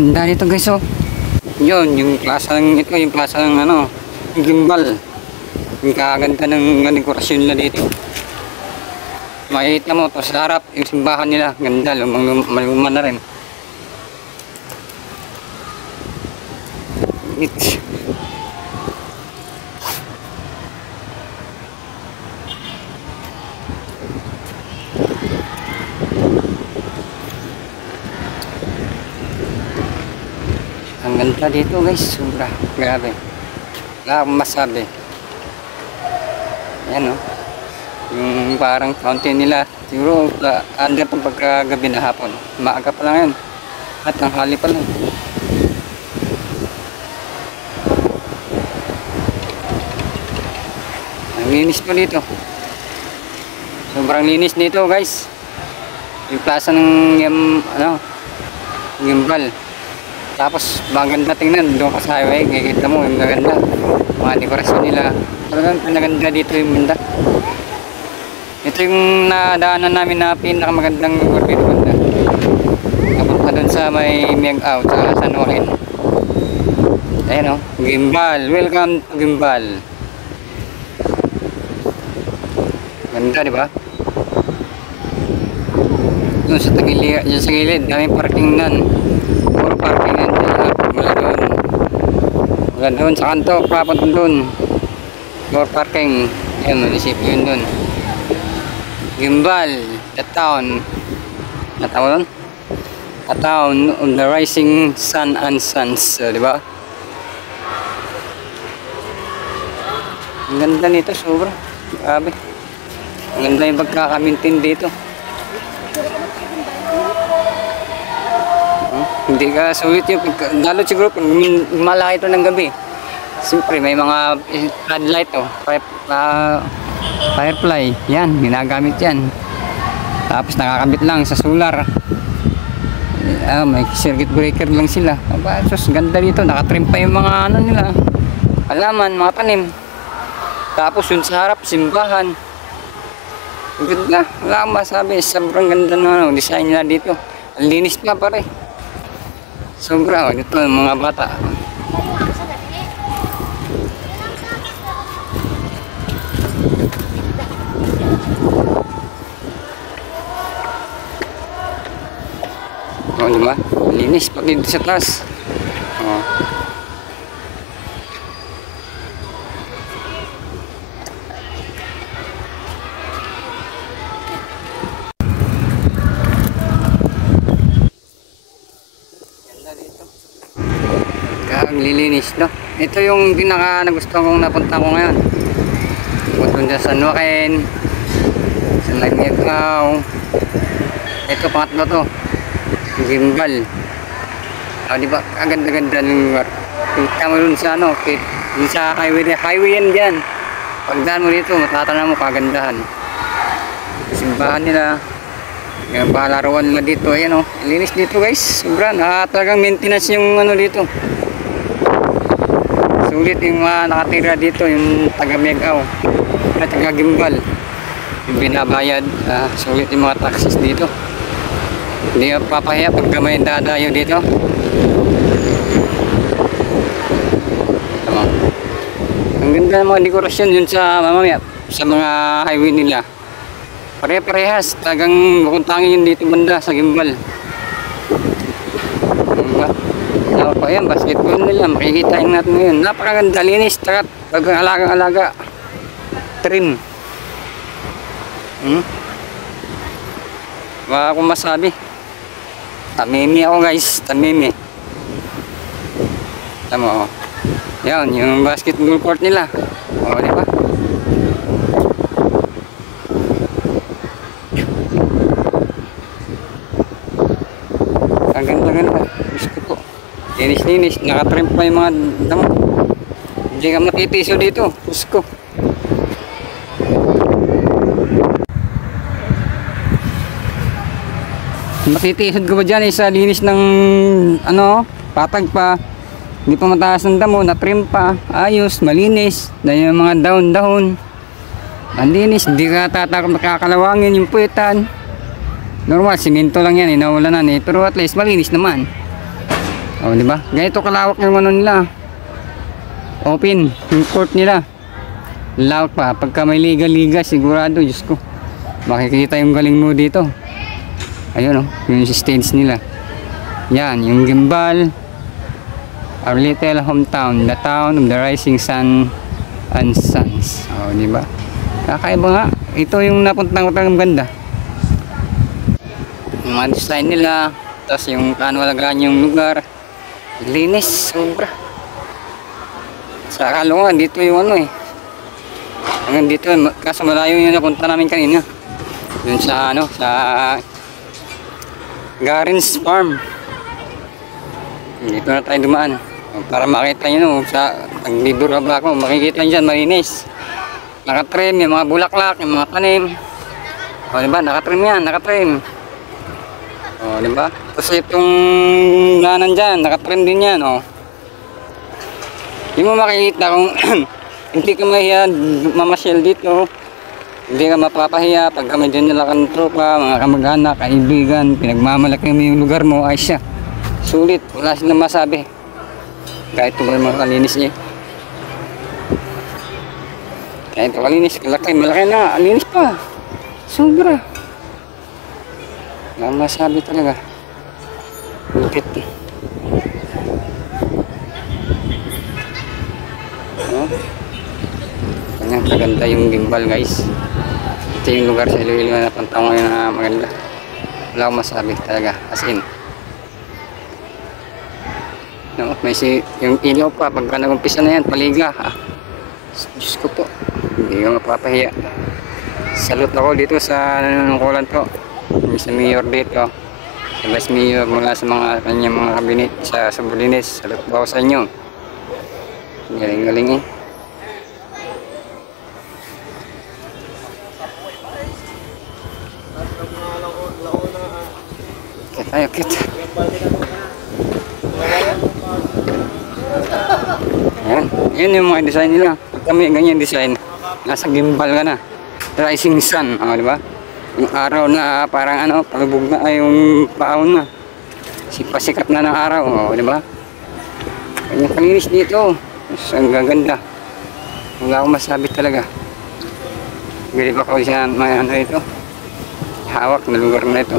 Ganda nito guys, oh. Yun, yung klasa ng ito, yung klasa ng ano, yung gimbal. Yung kaganda ng dekorasyon nila dito. Makikita mo to sa harap, yung simbahan nila. Ganda, maluma na rin. Ang ganda dito guys, sobra, grabe. Wala akong masabi. Ayan, oh. Yung parang fountain nila, siguro under pang pagkagabi na hapon. Maaga pa lang yan. At tanghali pa lang. Ang linis po dito. Sobrang linis dito guys. Yung plaza ng gimbal. Tapos maganda tingnan doon ka sa highway, kikita mo yung maganda. Mga dekorasyon nila. Talagang pinaganda dito yung banda. Ito yung nadaanan namin na pinakamagandang lugar dito banda. Napunta doon sa may Miag-Aw, sa San Joaquin. Ayan, oh, gimbal. Welcome to gimbal. Ganda, di ba? Doon sa tagilid, dyan sa gilid, daming parking nan. Puro parking yan. Mula doon. Mula doon sa kanto, papunta doon. Puro parking. Ayan, munisipyo yun doon. Gimbal, the town. Natawag doon? A town of the rising sun and suns. So, di ba? Ang ganda nito, sobra. Grabe. Ang ganda yung pagkakamintin dito. Hindi ka sulit yun. Lalo siguro pag malaki ito ng gabi. Siyempre may mga floodlight, oh. Firefly. Yan, ginagamit yan. Tapos nakakabit lang sa solar. May circuit breaker lang sila. Aba, sus, ganda dito. Nakatrim pa yung mga ano nila. Halaman, mga tanim. Tapos yun sa harap, simbahan. Ganda. Wala akong masabi. Sobrang ganda ng design nila dito. Ang linis pa pare. Sobra, ito mga bata. Oh, diba? Linis pati dito sa taas. Oh. Ang lilinis, no? Ito yung pinaka nagustuhan kong napunta ko ngayon. Punta sa San Joaquin, sa Miag-Aw. Ito pangatlo to, gimbal. Di ba? Ang ganda-ganda ng lugar. Kita mo dun sa ano, dun sa highway yan dyan. Pagdaan mo dito, matatanaw mo kagandahan. Simbahan nila. Yung palaruan nila dito, ayan, oh. Linis dito guys, sobra. Talagang maintenance yung ano dito. Sulit yung nakatira dito, yung taga Miag-Aw at taga gimbal. Yung binabayad, sulit yung mga taxis dito. Hindi ka papahiya pagka may dadayo dito. Ang ganda ng mga dekorasyon yun sa mamaya, sa mga highway nila. Pare-parehas, talagang bukong tangin yun dito banda sa gimbal. Ayan, basketball nila, makikita natin ngayon. Napakaganda, linis, takat, alagang-alaga, trim. Wala akong masabi. Tamimi ako guys, tamimi. Tama, oh. Yan, yung basketball court nila. O, di ba? Ang ganda-ganda. Gusto ko. Linis-linis, nakatrim pa yung mga damo. Hindi ka matitiso dito, gusto ko. Matitisod ko ba dyan sa linis ng ano, patag pa. Hindi pa mataas ng damo, natrim pa, ayos, malinis. Dahil yung mga dahon-dahon. Ang linis, hindi ka makakalawangin yung puwetan. Normal, simento lang yan, inaulanan eh. Pero at least malinis naman. Oh, di ba? Ganito kalawak yung ano nila. Open yung court nila. Lawak pa. Pagka may liga-liga, sigurado, Diyos ko, makikita yung galing mo dito. Ayun, oh, yung stage nila. Yan, yung Gimbal, our little hometown, the town of the rising sun and suns. Oh, di ba? Kakaiba nga. Ito yung napunta ko talagang ganda. Yung mga design nila, tapos yung kanwalagaan yung lugar. Linis, sobra. Sa akala ko nga, dito yung ano eh. Hanggang dito, kaso malayo yung napunta namin kanina. Yun sa ano, sa Garen's Farm. Dito na tayo dumaan. Para makita nyo, no, sa paglibur ba ako, makikita nyo dyan, malinis. Nakatrim, yung mga bulaklak, yung mga tanim. O diba, nakatrim yan, nakatrim. O diba? Tapos itong lanan dyan, nakatrim din yan, o. Hindi mo makikita kung hindi ka mahiya mamasyal dito. Hindi ka mapapahiya pag kami dyan nila kang tropa, mga kamag-anak, kaibigan, pinagmamalaki mo yung lugar mo, ay siya. Sulit, wala silang masabi. Kahit ito ba mga kalinis niya. Kahit ito kalinis, malaki na, alinis pa. Sobra. Wala masabi talaga. Lupit. No? Kanyang kaganda yung Gimbal, guys. Ito yung lugar sa Iloilo na napunta ko ngayon na maganda. Wala akong masabi talaga, as in. No, may yung ilaw pa, pagka nag-umpisa na yan, paliga. Diyos ko po, hindi ka mapapahiya. Salute ako dito sa nanunungkulan to. Sa mayor dito, sa vice mayor mula sa mga kanyang mga kabinet sa Subulines. Salute po ako sa inyo. Galing-galing eh. Tayo kit. Yan yung mga design nila. Pag kami ganyan design, nasa Gimbal ka na. Rising sun, di ba? Yung araw na parang ano, palubog na ay yung paon na. Pasikat na ng araw, di ba? Kanyang kalinis dito. Ang gaganda. Wala akong masabi talaga. Bilib ako siya may ano ito. Hawak na lugar na ito.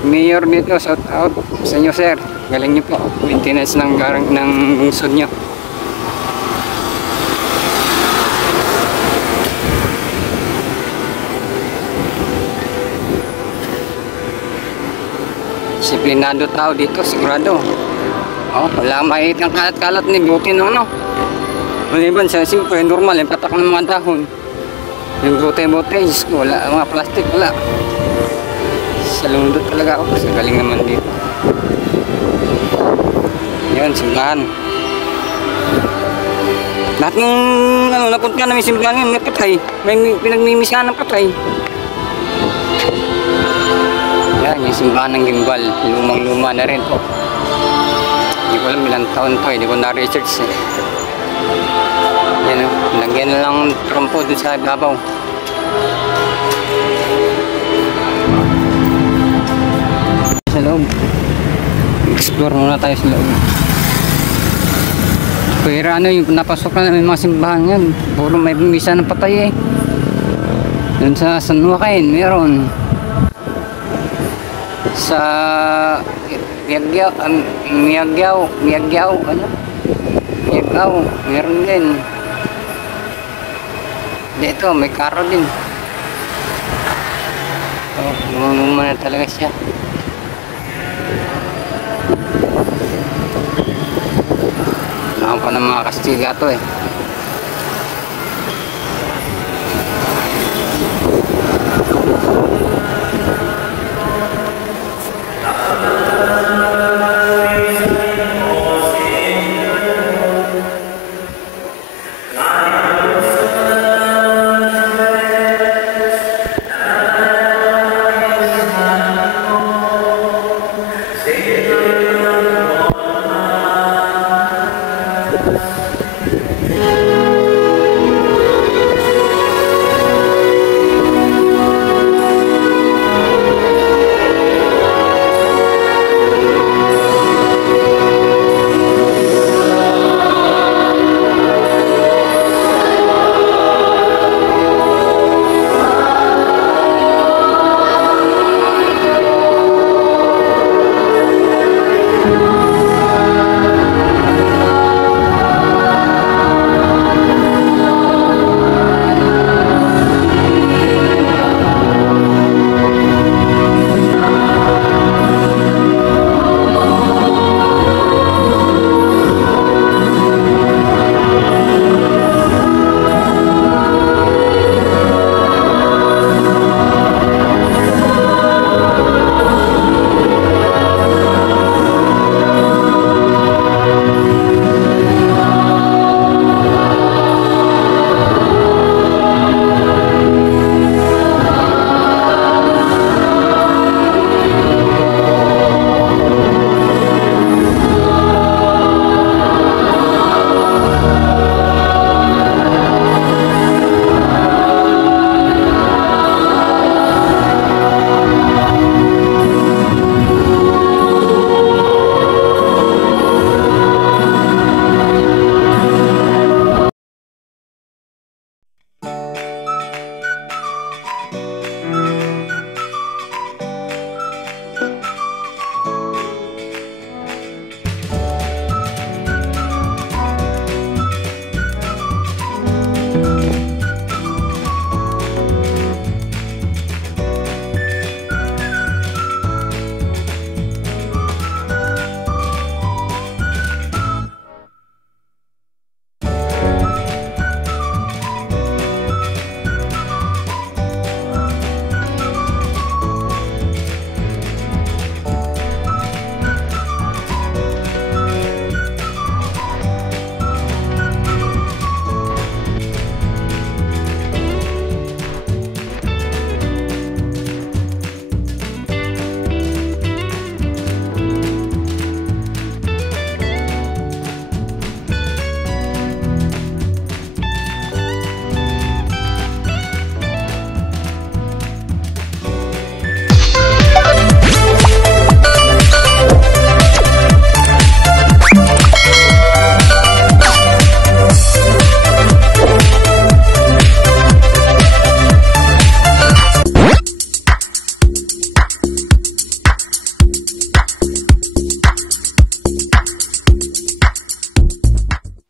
Mayor dito, shout out sa inyo sir. Galing niyo po. Maintenance ng lungsod niyo. Disiplinado tao dito, sigurado. Wala makikita ang kalat-kalat ni buti no, no? Maliban sa simple, normal, yung patak ng mga dahon. Yung bote-bote, wala, mga plastic, wala. Salundot talaga ako, kasi galing naman dito. Yan, simbahan. Lahat ng ano, napunta namin simbahan ngayon, may patay. May pinagmimisahan ng patay. Yan, yung simbahan ng Gimbal. Lumang-luma na rin po. Hindi ko alam ilang taon to, hindi ko na-research eh. Yan o, lagyan na lang trompo dun sa ibabaw. Sa loob. Explore muna tayo sa loob. Pero ano yung napasok na may mga simbahan yan. Puro may misa ng patay eh. Dun sa San Joaquin, meron. Sa Miagyaw, ano? Miagyaw, meron din. Dito, may karo din. Lumang-luma na talaga siya. Nakam pa ng mga Kastila to eh.